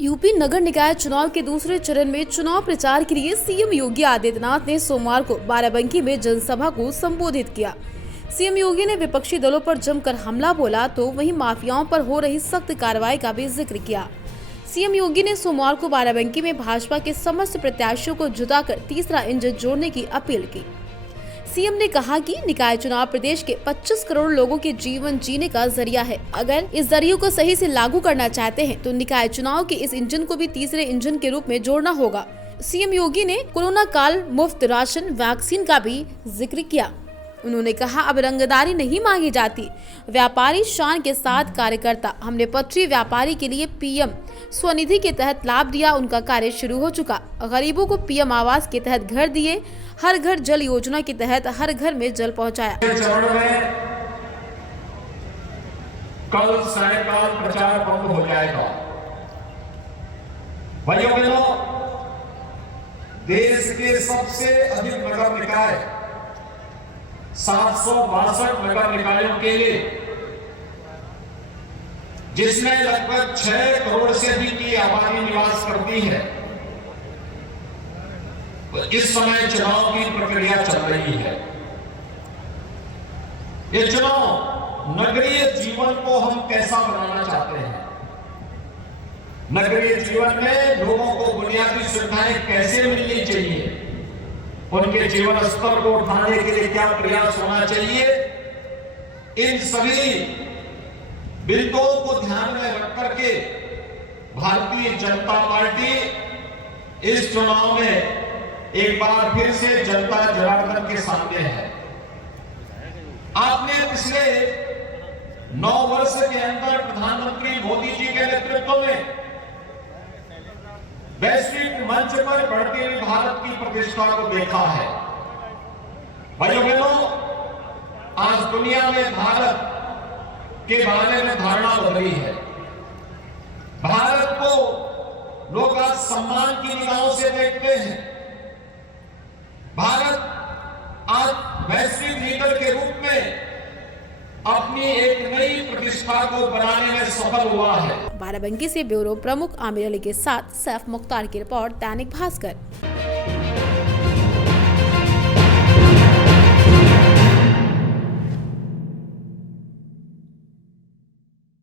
UP नगर निकाय चुनाव के दूसरे चरण में चुनाव प्रचार के लिए सीएम योगी आदित्यनाथ ने सोमवार को बाराबंकी में जनसभा को संबोधित किया। सीएम योगी ने विपक्षी दलों पर जमकर हमला बोला तो वहीं माफियाओं पर हो रही सख्त कार्रवाई का भी जिक्र किया। सीएम योगी ने सोमवार को बाराबंकी में भाजपा के समस्त प्रत्याशियों को जुटाकर तीसरा इंजन जोड़ने की अपील की। सीएम ने कहा कि निकाय चुनाव प्रदेश के 25 करोड़ लोगों के जीवन जीने का जरिया है। अगर इस जरिए को सही से लागू करना चाहते हैं तो निकाय चुनाव के इस इंजन को भी तीसरे इंजन के रूप में जोड़ना होगा। सीएम योगी ने कोरोना काल मुफ्त राशन वैक्सीन का भी जिक्र किया। उन्होंने कहा, अब रंगदारी नहीं मांगी जाती, व्यापारी शान के साथ कार्यकर्ता। हमने पटरी व्यापारी के लिए पीएम स्वनिधि के तहत लाभ दिया, उनका कार्य शुरू हो चुका। गरीबों को पीएम आवास के तहत घर दिए, हर घर जल योजना के तहत हर घर में जल पहुंचाया। कल सायंकाल प्रचार बंद हो जाएगा। भाइयों बहनों, देश के सबसे अधिक नगर निकाय 762 नगर निकायों के लिए, जिसमें लगभग 6 करोड़ से अधिक की आबादी निवास करती है, इस समय चुनाव की प्रक्रिया चल रही है। ये चुनाव नगरीय जीवन को हम कैसा बनाना चाहते हैं, नगरीय जीवन में लोगों को बुनियादी सुविधाएं कैसे मिलनी चाहिए, उनके जीवन स्तर को उठाने के लिए क्या प्रयास होना चाहिए, इन सभी बिंदुओं को ध्यान में रख करके भारतीय जनता पार्टी इस चुनाव में एक बार फिर से जनता जनार्दन के सामने है। आपने पिछले 9 वर्ष के अंदर प्रधानमंत्री मोदी जी के नेतृत्व में वैश्विक मंच पर बढ़ती हुई भारत की प्रतिष्ठा को देखा है। भाइयों बहनों, आज दुनिया में भारत के बारे में धारणा बदली है। भारत को लोग आज सम्मान की निगाहों से देखते हैं। भारत आज वैश्विक लीडर के रूप में अपनी एक नई प्रतिष्ठा को बनाने में सफल हुआ है। बाराबंकी से ब्यूरो प्रमुख आमिर अली के साथ सैफ मुख्तार की रिपोर्ट, दैनिक भास्कर।